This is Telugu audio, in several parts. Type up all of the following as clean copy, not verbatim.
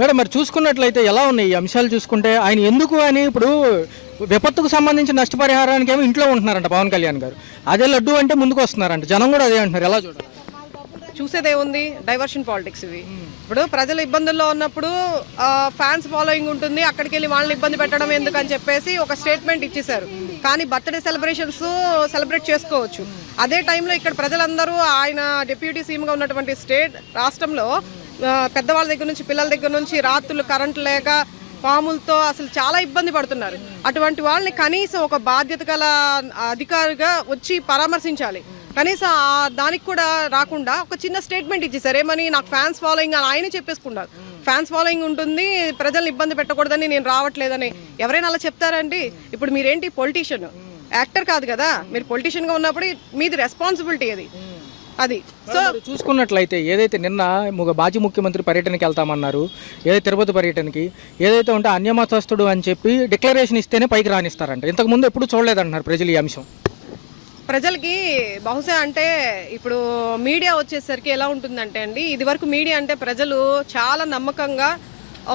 మేడం మరి చూసుకున్నట్లయితే ఎలా ఉన్నాయి ఈ అంశాలు చూసుకుంటే ఆయన ఎందుకు అని ఇప్పుడు విపత్తుకు సంబంధించిన నష్టపరిహారానికి ఏమో ఇంట్లో ఉంటున్నారంట పవన్ కళ్యాణ్ గారు, అదే లడ్డు అంటే ముందుకు వస్తున్నారంట, జనం కూడా అదే అంటున్నారు, ఎలా చూడాలి? చూసేదే ఉంది, డైవర్షన్ పాలిటిక్స్ ఇవి. ఇప్పుడు ప్రజలు ఇబ్బందుల్లో ఉన్నప్పుడు ఫ్యాన్స్ ఫాలోయింగ్ ఉంటుంది, అక్కడికి వెళ్ళి వాళ్ళని ఇబ్బంది పెట్టడం ఎందుకని చెప్పేసి ఒక స్టేట్మెంట్ ఇచ్చేశారు. కానీ బర్త్డే సెలబ్రేషన్స్ సెలబ్రేట్ చేసుకోవచ్చు. అదే టైంలో ఇక్కడ ప్రజలందరూ ఆయన డిప్యూటీ సీఎంగా ఉన్నటువంటి రాష్ట్రంలో పెద్దవాళ్ళ దగ్గర నుంచి పిల్లల దగ్గర నుంచి రాత్రులు కరెంటు లేక పాములతో అసలు చాలా ఇబ్బంది పడుతున్నారు. అటువంటి వాళ్ళని కనీసం ఒక బాధ్యత గల అధికారిగా వచ్చి పరామర్శించాలి. కనీసం దానికి కూడా రాకుండా ఒక చిన్న స్టేట్మెంట్ ఇచ్చేసారు, ఏమని నాకు ఫ్యాన్స్ ఫాలోయింగ్ అని ఆయన చెప్పేసుకున్నారు. ఫ్యాన్స్ ఫాలోయింగ్ ఉంటుంది, ప్రజల్ని ఇబ్బంది పెట్టకూడదని నేను రావట్లేదని ఎవరైనా అలా చెప్తారండి? ఇప్పుడు మీరేంటి పొలిటీషియన్, యాక్టర్ కాదు కదా, మీరు పొలిటీషియన్గా ఉన్నప్పుడు మీది రెస్పాన్సిబిలిటీ అది. సో చూసుకున్నట్లయితే ఏదైతే నిన్న మాజీ ముఖ్యమంత్రి పర్యటనకి వెళ్తామన్నారు, ఏదైతే తిరుపతి పర్యటనకి ఏదైతే ఉంటే అన్యమతస్థుడు అని చెప్పి డిక్లరేషన్ ఇస్తేనే పైకి రానిస్తారంట. ఇంతకుముందు ఎప్పుడు చూడలేదంటున్నారు ప్రజలు ఈ అంశం. ప్రజలకి బహుశా అంటే ఇప్పుడు మీడియా వచ్చేసరికి ఎలా ఉంటుందంటే అండి, ఇది వరకు మీడియా అంటే ప్రజలు చాలా నమ్మకంగా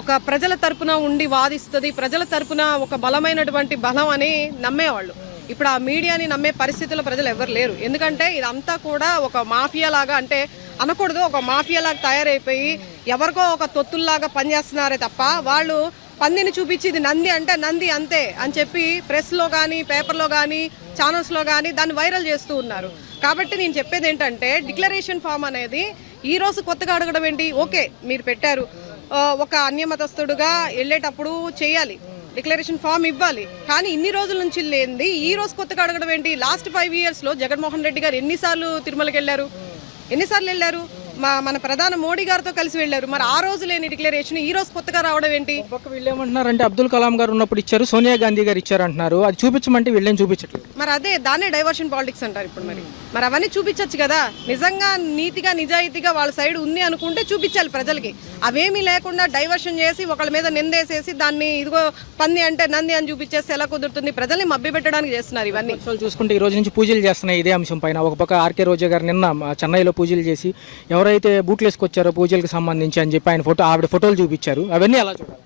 ఒక ప్రజల తరపున ఉండి వాదిస్తుంది, ప్రజల తరపున ఒక బలమైనటువంటి బలం అని నమ్మేవాళ్ళు. ఇప్పుడు ఆ మీడియాని నమ్మే పరిస్థితుల్లో ప్రజలు ఎవరు లేరు. ఎందుకంటే ఇదంతా కూడా ఒక మాఫియా లాగా, అంటే అనకూడదు, ఒక మాఫియా లాగా తయారైపోయి ఎవరికో ఒక తొత్తుల్లాగా పనిచేస్తున్నారే తప్ప వాళ్ళు పందిని చూపించి ఇది నంది అంటే నంది అంతే అని చెప్పి ప్రెస్లో కానీ పేపర్లో కానీ ఛానల్స్లో కానీ దాన్ని వైరల్ చేస్తూ ఉన్నారు. కాబట్టి నేను చెప్పేది ఏంటంటే డిక్లరేషన్ ఫామ్ అనేది ఈ రోజు కొత్తగా అడగడం ఏంటి? ఓకే మీరు పెట్టారు, ఒక అన్యమతస్థుడుగా వెళ్ళేటప్పుడు చేయాలి, డిక్లరేషన్ ఫామ్ ఇవ్వాలి. కానీ ఇన్ని రోజుల నుంచి లేనిది ఈ రోజు కొత్తగా అడగడం ఏంటి? లాస్ట్ 5 yearsలో జగన్మోహన్ రెడ్డి గారు ఎన్నిసార్లు తిరుమలకి వెళ్ళారు? ఎన్నిసార్లు వెళ్ళారు? మన ప్రధాని మోడీ గారితో కలిసి వెళ్ళారు. మరి ఆ రోజు లేని డిక్లరేషన్ ఈ రోజు కొత్తగా రావడం ఏంటి? పక్క వీళ్ళు ఏమంటున్నారంటే అబ్దుల్ కలాం గారు ఉన్నప్పుడు ఇచ్చారు, సోనియా గాంధీ గారు ఇచ్చారు అంటున్నారు. అది చూపించమంటే వీళ్ళేం చూపించట్లేదు. మరి అదే దాన్నే డైవర్షన్ పాలిటిక్స్ అంటారు. ఇప్పుడు మరి అవన్నీ చూపించచ్చు కదా. నిజంగా నీతిగా నిజాయితీగా వాళ్ళ సైడ్ ఉంది అనుకుంటే చూపించాలి ప్రజలకి. అవేమీ లేకుండా డైవర్షన్ చేసి ఒకళ్ళ మీద నిందేసేసి దాన్ని ఇదిగో పంది అంటే నంది అని చూపించేస్తే ఎలా కుదురుతుంది? ప్రజల్ని మభ్యపెట్టడానికి చేస్తున్నారు ఇవన్నీ. చూసుకుంటే ఈ రోజు నుంచి పూజలు చేస్తున్నాయి ఇదే అంశం పైన. ఒక పక్క ఆర్కే రోజా గారు నిన్న చెన్నైలో పూజలు చేసి ఎవరైతే బూట్లు వేసుకొచ్చారో పూజలకు సంబంధించి అని చెప్పి ఆయన ఆవిడ ఫోటోలు చూపించారు. అవన్నీ ఎలా చూడాలి?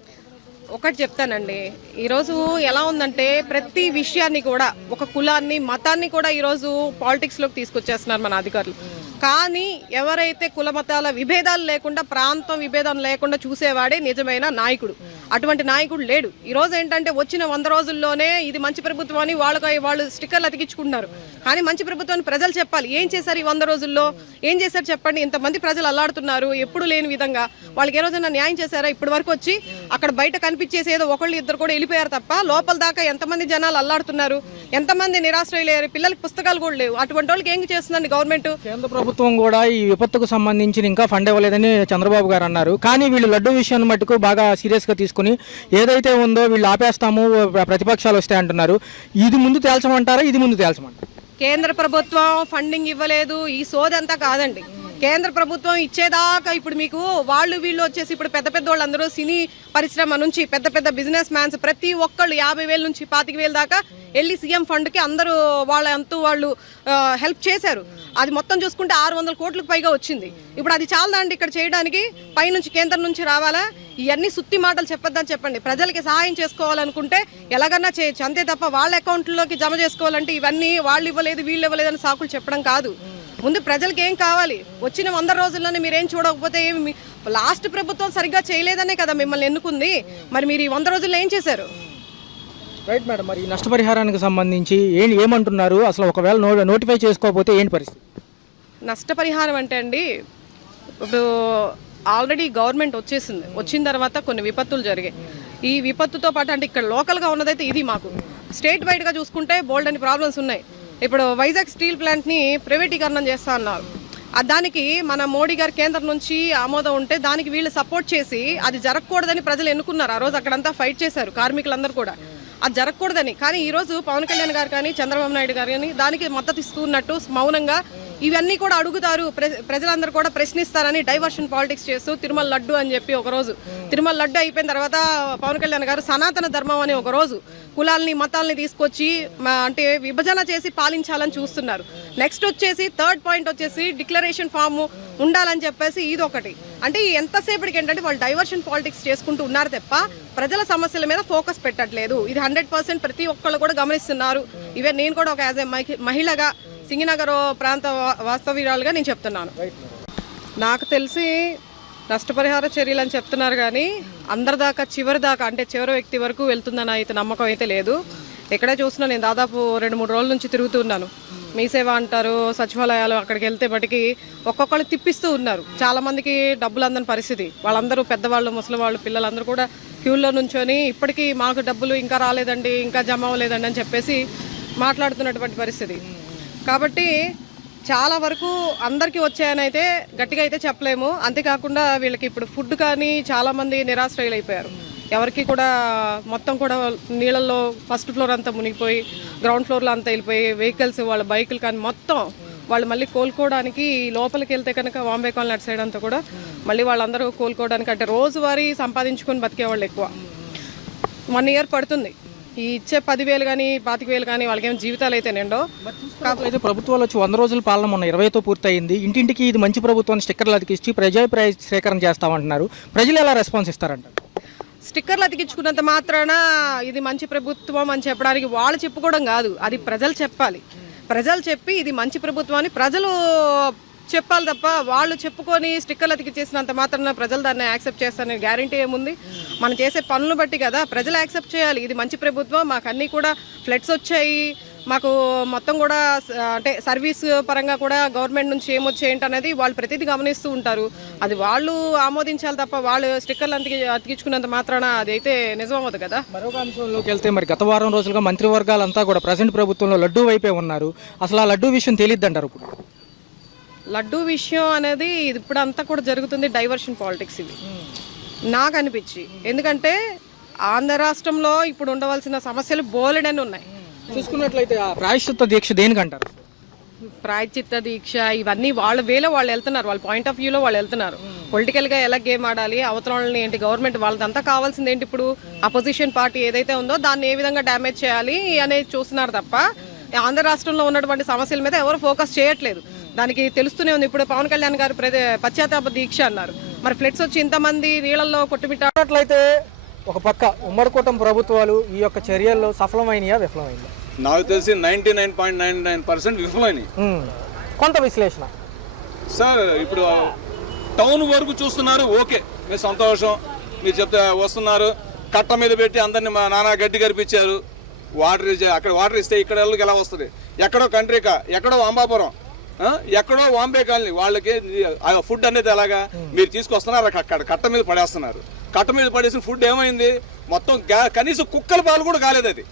ఒకటి చెప్తానండి, ఈరోజు ఎలా ఉందంటే ప్రతి విషయాన్ని కూడా ఒక కులాన్ని మతాన్ని కూడా ఈరోజు పాలిటిక్స్లోకి తీసుకొచ్చేస్తున్నారు మన అధికారులు. కానీ ఎవరైతే కుల మతాల విభేదాలు లేకుండా ప్రాంతం విభేదం లేకుండా చూసేవాడే నిజమైన నాయకుడు. అటువంటి నాయకుడు లేడు. ఈరోజు ఏంటంటే వచ్చిన 100 రోజుల్లోనే ఇది మంచి ప్రభుత్వం అని వాళ్ళు స్టిక్కర్లు అతికించుకుంటున్నారు. కానీ మంచి ప్రభుత్వాన్ని ప్రజలు చెప్పాలి. ఏం చేశారు ఈ 100 రోజుల్లో? ఏం చేశారు చెప్పండి. ఇంతమంది ప్రజలు అల్లాడుతున్నారు ఎప్పుడు లేని విధంగా. వాళ్ళకి ఏ రోజైనా న్యాయం చేశారా? ఇప్పటి వరకు వచ్చి అక్కడ బయట కనిపించేసి ఏదో ఒకళ్ళు ఇద్దరు కూడా వెళ్ళిపోయారు తప్ప లోపల దాకా ఎంతమంది జనాలు అల్లాడుతున్నారు, ఎంతమంది నిరాశ్రయులయ్యారు, పిల్లలకి పుస్తకాలు కూడా లేవు. అటువంటి వాళ్ళకి ఏం చేస్తుందండి గవర్నమెంట్? కేంద్ర ప్రభుత్వం కూడా ఈ విపత్తుకు సంబంధించి ఇంకా ఫండ్ ఇవ్వలేదని చంద్రబాబు గారు అన్నారు. కానీ వీళ్ళు లడ్డు విషయాన్ని మట్టుకు బాగా సీరియస్గా తీసుకుని ఏదైతే ఉందో వీళ్ళు ఆపేస్తాము, ప్రతిపక్షాలు వస్తాయి అంటున్నారు. ఇది ముందు తేల్చమంటారా? ఇది ముందు తేల్చమంటారా? కేంద్ర ప్రభుత్వం ఫండింగ్ ఇవ్వలేదు ఈ సోదంతా కాదండి. కేంద్ర ప్రభుత్వం ఇచ్చేదాకా ఇప్పుడు మీకు వీళ్ళు వచ్చేసి ఇప్పుడు పెద్ద పెద్ద వాళ్ళందరూ సినీ పరిశ్రమ నుంచి పెద్ద పెద్ద బిజినెస్ మ్యాన్స్ ప్రతి ఒక్కళ్ళు 50,000 నుంచి 25,000 దాకా వెళ్ళి సీఎం ఫండ్కి అందరూ వాళ్ళు హెల్ప్ చేశారు. అది మొత్తం చూసుకుంటే 600 కోట్లకు పైగా వచ్చింది. ఇప్పుడు అది చాలదండి ఇక్కడ చేయడానికి? పైనుంచి కేంద్రం నుంచి రావాలా? ఇవన్నీ సుత్తి మాటలు చెప్పొద్దని చెప్పండి. ప్రజలకి సహాయం చేసుకోవాలనుకుంటే ఎలాగన్నా చేయొచ్చు, అంతే తప్ప వాళ్ళ అకౌంట్లోకి జమ చేసుకోవాలంటే ఇవన్నీ వాళ్ళు ఇవ్వలేదు వీళ్ళు ఇవ్వలేదు అని సాకులు చెప్పడం కాదు. ముందు ప్రజలకి ఏం కావాలి? వచ్చిన 100 రోజుల్లోనే మీరేం చూడకపోతే ఏమి? లాస్ట్ ప్రభుత్వం సరిగ్గా చేయలేదనే కదా మిమ్మల్ని ఎన్నుకుంది. మరి మీరు ఈ 100 రోజుల్లో ఏం చేశారు? Right madam. మరి నష్టపరిహారానికి సంబంధించి ఏమంటున్నారు? అసలు ఒకవేళ నోటిఫై చేసుకోకపోతే ఏంటి పరిస్థితి? నష్టపరిహారం అంటే అండి, ఇప్పుడు ఆల్రెడీ గవర్నమెంట్ వచ్చేసింది. వచ్చిన తర్వాత కొన్ని విపత్తులు జరిగాయి. ఈ విపత్తుతో పాటు అంటే ఇక్కడ లోకల్గా ఉన్నదైతే ఇది, మాకు స్టేట్ వైడ్గా చూసుకుంటే బోల్డ్ అని ప్రాబ్లమ్స్ ఉన్నాయి. ఇప్పుడు వైజాగ్ స్టీల్ ప్లాంట్ని ప్రైవేటీకరణం చేస్తా అన్నారు. దానికి మన మోడీ గారు కేంద్రం నుంచి ఆమోదం ఉంటే దానికి వీళ్ళు సపోర్ట్ చేసి అది జరగకూడదని ప్రజలు ఎన్నుకున్నారు. ఆ రోజు అక్కడంతా ఫైట్ చేశారు కార్మికులందరూ కూడా, అది జరగకూడదని. కానీ ఈరోజు పవన్ కళ్యాణ్ గారు కానీ చంద్రబాబు నాయుడు గారు కానీ దానికి మద్దతు ఇస్తున్నట్టు మౌనంగా ఇవన్నీ కూడా అడుగుతారు, ప్రజలందరూ కూడా ప్రశ్నిస్తారని డైవర్షన్ పాలిటిక్స్ చేస్తూ తిరుమల లడ్డు అని చెప్పి ఒకరోజు, తిరుమల లడ్డు అయిపోయిన తర్వాత పవన్ కళ్యాణ్ గారు సనాతన ధర్మం అని ఒకరోజు కులాలని మతాలని తీసుకొచ్చి అంటే విభజన చేసి పాలించాలని చూస్తున్నారు. నెక్స్ట్ వచ్చేసి థర్డ్ పాయింట్ వచ్చేసి డిక్లరేషన్ ఫామ్ ఉండాలని చెప్పేసి ఇది ఒకటి. అంటే ఎంతసేపటికి ఏంటంటే వాళ్ళు డైవర్షన్ పాలిటిక్స్ చేసుకుంటూ ఉన్నారు తప్ప ప్రజల సమస్యల మీద ఫోకస్ పెట్టట్లేదు. ఇది 100% ప్రతి ఒక్కళ్ళు కూడా గమనిస్తున్నారు. ఇవే నేను కూడా ఒక యాజ్ ఏ మహిళగా సింగినగర్ ప్రాంత వాస్తవ్యురాలుగా నేను చెప్తున్నాను. నాకు తెలిసి నష్టపరిహార చర్యలు అని చెప్తున్నారు కానీ అందరి దాకా చివరి దాకా అంటే చివరి వ్యక్తి వరకు వెళ్తుందని అయితే నమ్మకం అయితే లేదు. ఎక్కడే చూసినా నేను దాదాపు 2-3 రోజుల నుంచి తిరుగుతున్నాను. మీ సేవ అంటారు, సచివాలయాలు అక్కడికి వెళ్తే బట్టికి ఒక్కొక్కళ్ళు తిప్పిస్తూ ఉన్నారు. చాలామందికి డబ్బులు అందని పరిస్థితి. వాళ్ళందరూ పెద్దవాళ్ళు, ముసలి వాళ్ళు, పిల్లలందరూ కూడా క్యూల్లో నుంచొని ఇప్పటికీ మాకు డబ్బులు ఇంకా రాలేదండి, ఇంకా జమ అవ్వలేదండి అని చెప్పేసి మాట్లాడుతున్నటువంటి పరిస్థితి. కాబట్టి చాలా వరకు అందరికీ వచ్చాయని అయితే గట్టిగా అయితే చెప్పలేము. అంతేకాకుండా వీళ్ళకి ఇప్పుడు ఫుడ్ కానీ చాలామంది నిరాశ్రయులు అయిపోయారు. ఎవరికి కూడా మొత్తం కూడా నీళ్ళల్లో ఫస్ట్ ఫ్లోర్ అంతా మునిగిపోయి గ్రౌండ్ ఫ్లోర్లో అంతా వెళ్ళిపోయి వెహికల్స్ వాళ్ళ బైకులు కానీ మొత్తం వాళ్ళు మళ్ళీ కోలుకోవడానికి లోపలికి వెళ్తే కనుక వాంబే కాలనీ అటు సైడ్ అంతా కూడా మళ్ళీ వాళ్ళందరూ కోలుకోవడానికి అంటే రోజువారీ సంపాదించుకొని బతికేవాళ్ళు ఎక్కువ. 1 year పడుతుంది. ఈ ఇచ్చే 10,000 కానీ 25,000 కానీ వాళ్ళకేం జీవితాలు అయితే నిండో. అయితే ప్రభుత్వాలు వచ్చి 100 రోజుల పాలన మొన్న 20తో పూర్తయింది. ఇంటింటికి ఇది మంచి ప్రభుత్వాన్ని స్టిక్కర్లు అతికిచ్చి ప్రజాభిప్రాయ సేకరణ చేస్తామంటున్నారు. ప్రజలు ఎలా రెస్పాన్స్ ఇస్తారంట? స్టిక్కర్లు అతికించుకున్నంత మాత్రాన ఇది మంచి ప్రభుత్వం అని చెప్పడానికి వాళ్ళు చెప్పుకోవడం కాదు, అది ప్రజలు చెప్పాలి. ప్రజలు చెప్పి ఇది మంచి ప్రభుత్వం అని ప్రజలు చెప్పాలి తప్ప వాళ్ళు చెప్పుకొని స్టిక్కర్లు అతికిచ్చేసినంత మాత్రాన ప్రజలు దాన్ని యాక్సెప్ట్ చేస్తారని గ్యారంటీ ఏముంది? మనం చేసే పనులు బట్టి కదా ప్రజలు యాక్సెప్ట్ చేయాలి. ఇది మంచి ప్రభుత్వం, మాకు అన్నీ కూడా ఫ్లడ్స్ వచ్చాయి, మాకు మొత్తం కూడా అంటే సర్వీస్ పరంగా కూడా గవర్నమెంట్ నుంచి ఏమొచ్చేంటి అనేది వాళ్ళు ప్రతిదీ గమనిస్తూ ఉంటారు. అది వాళ్ళు ఆమోదించాలి తప్ప వాళ్ళు స్టిక్కర్లు అతికించుకున్నంత మాత్రాన అది అయితే నిజం అవ్వదు కదా. మరొక అంశంలోకి వెళ్తే మరి గత వారం రోజులుగా మంత్రివర్గాలంతా కూడా ప్రజెంట్ ప్రభుత్వంలో లడ్డూ వైపే ఉన్నారు. అసలు ఆ లడ్డూ విషయం తెలియద్దంటారు. ఇప్పుడు లడ్డూ విషయం అనేది ఇప్పుడు అంతా కూడా జరుగుతుంది డైవర్షన్ పాలిటిక్స్ ఇది నాకు అనిపించి. ఎందుకంటే ఆంధ్ర రాష్ట్రంలో ఇప్పుడు ఉండవలసిన సమస్యలు బోలెడని ఉన్నాయి. చూసుకున్నట్లయితే ప్రాయశ్చిత్త దీక్ష దేనికంటారు? ప్రాయశ్చిత్త దీక్ష ఇవన్నీ వాళ్ళ వేలో వాళ్ళు వెళ్తున్నారు, వాళ్ళ పాయింట్ ఆఫ్ వ్యూలో వాళ్ళు వెళ్తున్నారు. పొలిటికల్గా ఎలా గేమ్ ఆడాలి, అవతల వాళ్ళని ఏంటి, గవర్నమెంట్ వాళ్ళదంతా కావాల్సింది ఏంటి, ఇప్పుడు అపోజిషన్ పార్టీ ఏదైతే ఉందో దాన్ని ఏ విధంగా డ్యామేజ్ చేయాలి అనేది చూస్తున్నారు తప్ప ఆంధ్ర రాష్ట్రంలో ఉన్నటువంటి సమస్యల మీద ఎవరు ఫోకస్ చేయట్లేదు. దానికి తెలుస్తూనే ఉంది. ఇప్పుడు పవన్ కళ్యాణ్ గారు పశ్చాత్తాప దీక్ష అన్నారు. మరి ఫ్లడ్స్ వచ్చి ఇంతమంది నీళ్ళల్లో కొట్టుమిట్టాడినట్లయితే ఒక పక్క ఉమ్మడి కూటమి ప్రభుత్వాలు ఈ యొక్క చర్యల్లో సఫలమైనయా విఫలమైందా? నాకు తెలిసి 99.99% విఫలమైనవి. కొంత విశ్లేషణ సార్ ఇప్పుడు టౌన్ వరకు చూస్తున్నారు, ఓకే మీరు సంతోషం, మీరు చెప్తే వస్తున్నారు, కట్ట మీద పెట్టి అందరినీ మా నానా గడ్డి కనిపించారు, వాటర్ అక్కడ వాటర్ ఇస్తే ఇక్కడ వాళ్ళకి ఎలా వస్తుంది? ఎక్కడో కంట్రీకా, ఎక్కడో అంబాపురం, ఎక్కడో వాంబే కాలనీ వాళ్ళకి ఫుడ్ అనేది ఎలాగా మీరు తీసుకొస్తున్నారు, అక్కడ కట్ట మీద పడేస్తున్నారు. కట్ట మీద పడేసిన ఫుడ్ ఏమైంది? మొత్తం కనీసం కుక్కల పాలు కూడా కాలేదు. అది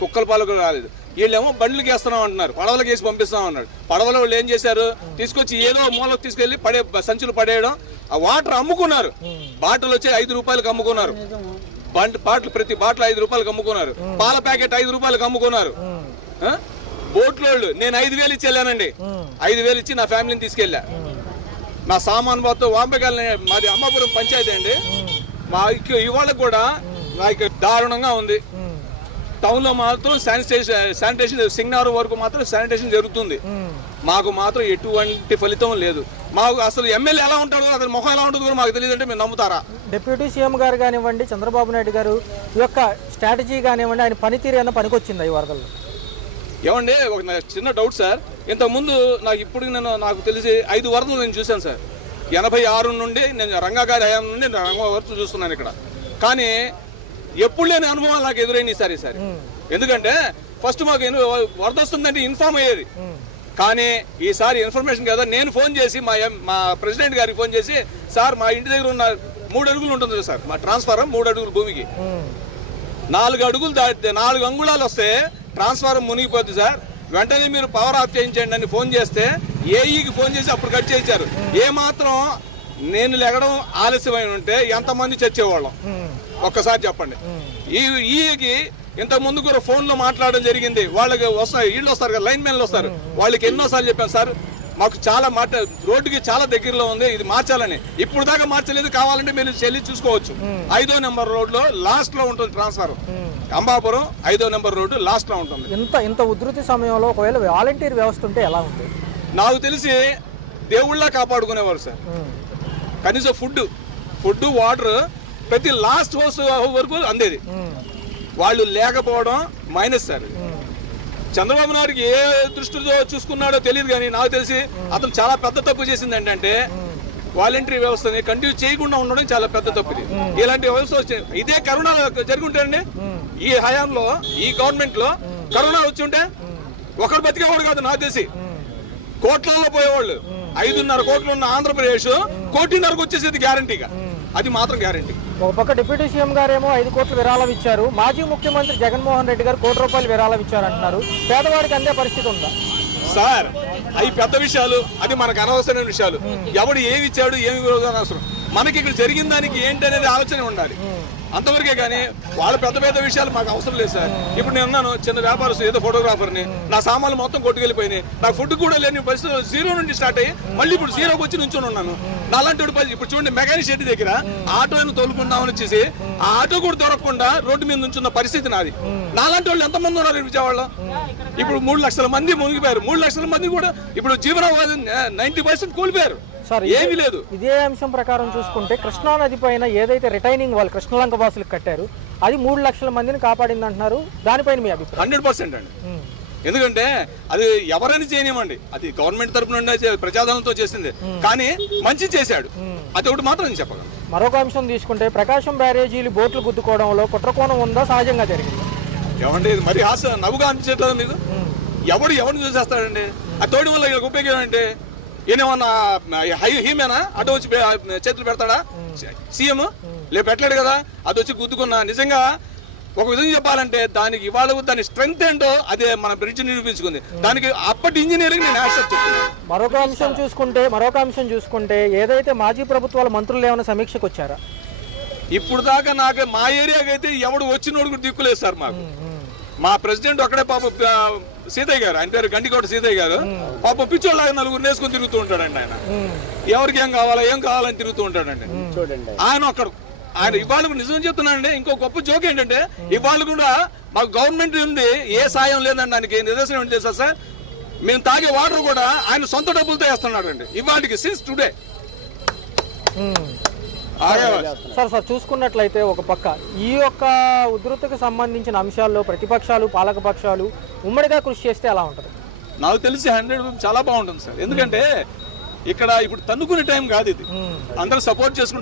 కుక్కల పాలు కూడా రాలేదు. వీళ్ళేమో బండ్లకి వేస్తున్నాం అంటున్నారు, పడవలకి వేసి పంపిస్తాం అన్నాడు. పడవలో వాళ్ళు ఏం చేశారు? తీసుకొచ్చి ఏదో మూలకు తీసుకెళ్లి సంచులు పడేయడం, ఆ వాటర్ అమ్ముకున్నారు. బాటిల్ వచ్చి 5 రూపాయలకు అమ్ముకున్నారు. బాటిల్ ప్రతి బాటిల్ 5 రూపాయలకు అమ్ముకున్నారు. పాల ప్యాకెట్ 5 రూపాయలకు అమ్ముకున్నారు. బోట్లోళ్ళు నేను 5,000 ఇచ్చి వెళ్ళానండి. 5,000 ఇచ్చి నా ఫ్యామిలీని తీసుకెళ్ళా. నా సామాన్ మొత్తం వాంబేకాలని మాది అమ్మాపురం పంచాయతీ అండి. మా ఇవాళ కూడా నాకు దారుణంగా ఉంది. టౌన్ లో మాత్రం శానిటేషన్ సింగనారం వరకు మాత్రం శానిటేషన్ జరుగుతుంది. మాకు మాత్రం ఎటువంటి ఫలితం లేదు. మాకు అసలు ఎమ్మెల్యే ఎలా ఉంటాడో అతని ముఖం ఎలా ఉంటుందో మాకు తెలియదు. అంటే మీరు నమ్ముతారా? డిప్యూటీ సీఎం గారు కానివ్వండి, చంద్రబాబు నాయుడు గారు యొక్క స్ట్రాటజీ కానివ్వండి, ఆయన పనితీరు ఏమైనా పనికొచ్చింది ఈ వరదల్లో? ఏమండి ఒక చిన్న డౌట్ సార్. ఇంతకుముందు నాకు తెలిసి 5 వరదలు నేను చూశాను సార్. 86 నుండి నేను రంగా గారి హయాం నుండి రంగా వరకు చూస్తున్నాను ఇక్కడ. కానీ ఎప్పుడు లేని అనుభవాలు నాకు ఎదురైంది ఈసారి. ఎందుకంటే ఫస్ట్ మాకు వరద వస్తుందంటే ఇన్ఫార్మ్ అయ్యేది. కానీ ఈసారి ఇన్ఫర్మేషన్ కదా, నేను ఫోన్ చేసి మా ప్రెసిడెంట్ గారికి ఫోన్ చేసి, సార్ మా ఇంటి దగ్గర ఉన్న 3 అడుగులు ఉంటుంది సార్, మా ట్రాన్స్ఫారం 3 అడుగులు భూమికి 4 అడుగులు దాటితే 4 అంగుళాలు వస్తే ట్రాన్స్ఫారం మునిగిపోద్ది సార్, వెంటనే మీరు పవర్ ఆఫ్ చేయించండి అని ఫోన్ చేస్తే ఏఈకి ఫోన్ చేసి అప్పుడు కట్ చేయించారు. ఏమాత్రం నేను లెగడం ఆలస్యమైన ఉంటే ఎంతమంది చచ్చేవాళ్ళం ఒక్కసారి చెప్పండి. ఈకి ఇంత ముందు కూడా ఫోన్లో మాట్లాడడం జరిగింది. వాళ్ళకి వీళ్ళు వస్తారు కదా, లైన్ మెన్లు వస్తారు, వాళ్ళకి ఎన్నోసార్లు చెప్పాను సార్ మాకు చాలా రోడ్డుకి చాలా దగ్గరలో ఉంది, ఇది మార్చాలని. ఇప్పుడు దాకా మార్చలేదు, కావాలంటే మీరు చెల్లి చూసుకోవచ్చు. 5వ నెంబర్ రోడ్లో లాస్ట్ లో ఉంటుంది ట్రాన్స్ఫర్. అంబాపురం 5వ నెంబర్ రోడ్డు లాస్ట్ లో ఉంటుంది. ఇంత ఉధృతి సమయంలో ఒకవేళ వాలంటీర్ వ్యవస్థ ఉంటే ఎలా ఉంది? నాకు తెలిసి దేవుళ్ళ కాపాడుకునేవారు సార్. కనీసం ఫుడ్ వాటర్ ప్రతి లాస్ట్ హౌస్ వరకు అందేది. వాళ్ళు లేకపోవడం మైనస్ సార్. చంద్రబాబు నాయుడుకి ఏ దృష్టితో చూసుకున్నాడో తెలియదు, కానీ నాకు తెలిసి అతను చాలా పెద్ద తప్పు చేసింది ఏంటంటే వాలంటరీ వ్యవస్థని కంటిన్యూ చేయకుండా ఉండడం చాలా పెద్ద తప్పు. ఇది ఇలాంటి వ్యవస్థ వచ్చి ఇదే కరోనా జరిగి ఉంటేనండి, ఈ హయాంలో ఈ గవర్నమెంట్ లో కరోనా వచ్చి ఉంటే ఒకరు బతికేవాడు కాదు. నాకు తెలిసి కోట్లలో పోయేవాళ్ళు. 5.5 కోట్లు ఉన్న ఆంధ్రప్రదేశ్ 1.5 కోటికి వచ్చేసేది గ్యారంటీగా, అది మాత్రం గ్యారంటీ. ఒక పక్క డిప్యూటీ సీఎం గారేమో 5 కోట్లు విరాళం ఇచ్చారు, మాజీ ముఖ్యమంత్రి జగన్మోహన్ రెడ్డి గారు 1 కోటి రూపాయలు విరాళం ఇచ్చారు అంటున్నారు. పేదవాడికి అందే పరిస్థితి ఉందా సార్? అవి పెద్ద విషయాలు, అది మనకు అనవసరమైన విషయాలు. ఎవడు ఏమి ఇచ్చాడు ఏమి అనవసరం. మనకి ఇక్కడ జరిగిన దానికి ఏంటి అనేది ఆలోచన ఉండాలి, అంతవరకే. కానీ వాళ్ళ పెద్ద పెద్ద విషయాలు మాకు అవసరం లేదు సార్. ఇప్పుడు నేను ఉన్నాను చిన్న వ్యాపారస్తు, ఏదో ఫోటోగ్రాఫర్ని, నా సామాన్లు మొత్తం కొట్టుకెళ్ళిపోయినాయి. నాకు ఫుడ్ కూడా లేని పరిస్థితులు, 0 నుండి స్టార్ట్ అయ్యి మళ్ళీ ఇప్పుడు 0కి వచ్చి నుంచొని ఉన్నాను. నాలాంటి ఇప్పుడు చూడండి, మెకానిక్ షెడ్ దగ్గర ఆటోను తోలుకుందామని వచ్చేసి ఆ ఆటో కూడా దొరకకుండా రోడ్డు మీద నుంచున్న పరిస్థితి నాది. నాలాంటి వాళ్ళు ఎంతమంది ఉన్నారు విజయవాడలో? ఇప్పుడు 3 లక్షల మంది మునిగిపోయారు. 3 లక్షల మంది కూడా ఇప్పుడు జీవనోపాధి 90% కూలిపోయారు, ఏమీ లేదు. ఇదే అంశం ప్రకారం చూసుకుంటే కృష్ణా నది పైన ఏదైతే రిటైనింగ్ వాళ్ళు కృష్ణలంక వాసులకు కట్టారు, అది 3 లక్షల మందిని కాపాడింది అంటున్నారు. దానిపైన మీ అభిప్రాయం? 100% అండి. ఎందుకంటే అది ఎవరైనా చేయనివ్వండి, అది గవర్నమెంట్ తరఫు నుండి ప్రజాధనంతో చేసింది, కానీ మంచి చేశాడు, అది ఒకటి మాత్రం నేను చెప్పగలను. మరొక అంశం తీసుకుంటే ప్రకాశం బ్యారేజీలు బోట్లు గుద్దుకోవడంలో కుట్రకోణం ఉందా, సహజంగా జరిగింది? ఏమండి ఇది మరి నవ్వుగా అనిపించట్లేదు మీకు? ఎవరిని చూసేస్తాడండి? ఆ తోడి వల్ల ఇక్కడ ఉపయోగం ఏంటి? ఈయనేమన్నా హీమేనా అటు వచ్చి చేతులు పెడతాడా సీఎం? లేదు, పెట్టలేడు కదా. అది వచ్చి గుద్దుకున్నా. నిజంగా ఒక విధంగా చెప్పాలంటే దానికి ఇవాళ దాని స్ట్రెంగ్త్ ఏంటో అదే మన బ్రిడ్జ్ నిరూపించుకుంది. దానికి అప్పటి ఇంజనీరింగ్ నేను యాక్సెప్ట్ చెప్తాను. మరొక అంశం చూసుకుంటే ఏదైతే మాజీ ప్రభుత్వాల మంత్రులు ఏమైనా సమీక్షకు వచ్చారా? ఇప్పుడు దాకా నాకు మా ఏరియాకి అయితే ఎవడు వచ్చినోడు కూడా దిక్కులేదు సార్. మాకు మా ప్రెసిడెంట్ ఒక్కడే పాప సీతయ్య గారు, ఆయన పేరు గండికోట సీతయ్య గారు, పాప పిచ్చోళ్ళగా 4 వేసుకొని తిరుగుతూ ఉంటాడండి. ఆయన ఎవరికి ఏం కావాలని తిరుగుతూ ఉంటాడండి. ఆయన ఒక్కడు. ఆయన ఇవాళ నిజం చెప్తున్నానండి. ఇంకో గొప్ప జోక్ ఏంటంటే ఇవాళ కూడా మాకు గవర్నమెంట్ ఉంది, ఏ సాయం లేదండి. దానికి నిదర్శనం ఏంటి తెలుసా సార్? మేము తాగే వాటర్ కూడా ఆయన సొంత డబ్బులతో వేస్తున్నాడు అండి ఇవాళకి, సిన్స్ టుడే. సార్ చూసుకున్నట్లయితే ఒక పక్క ఈ యొక్క ఉధృతికి సంబంధించిన అంశాల్లో ప్రతిపక్షాలు పాలకపక్షాలు ఉమ్మడిగా కృషి చేస్తే ఎలా ఉంటుంది? నాకు తెలిసి 100% చాలా బాగుంటుంది సార్. ఎందుకంటే ఇక్కడ ఇప్పుడు తన్నుకునే టైం కాదు ఇది. అందరూ సపోర్ట్ చేసుకుంటూ